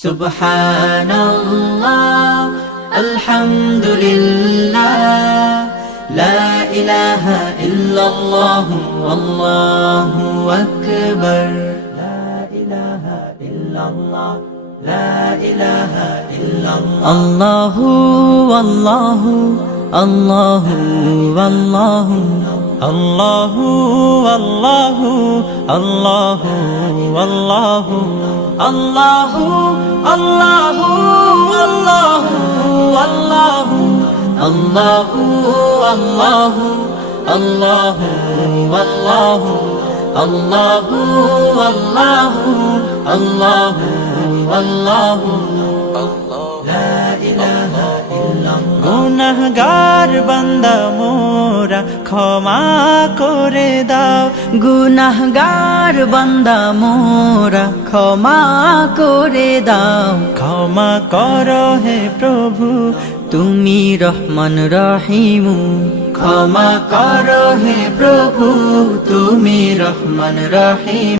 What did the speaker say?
Subhanallah, alhamdulillah, la ilaha illallah, wallahu akbar. La ilaha illallah, la ilaha illallah. Allahu, Allahu, Allahu, Allahu. Allahu, Allahu, Allahu, Allahu. Allahu, Allahu, Allahu, Allahu. Allahu, Allahu, Allahu, Allahu. Allahu, Allahu, Allahu, Allahu. La ilaha illallah. গুনাহগার বান্দা মোরা ক্ষমা করে দাও, গুনাহগার বান্দা মোরা ক্ষমা করে দাও। ক্ষমা করো হে প্রভু, তুমি রহমান রহিম। ক্ষমা করো হে প্রভু, তুমি রহমান রহিম।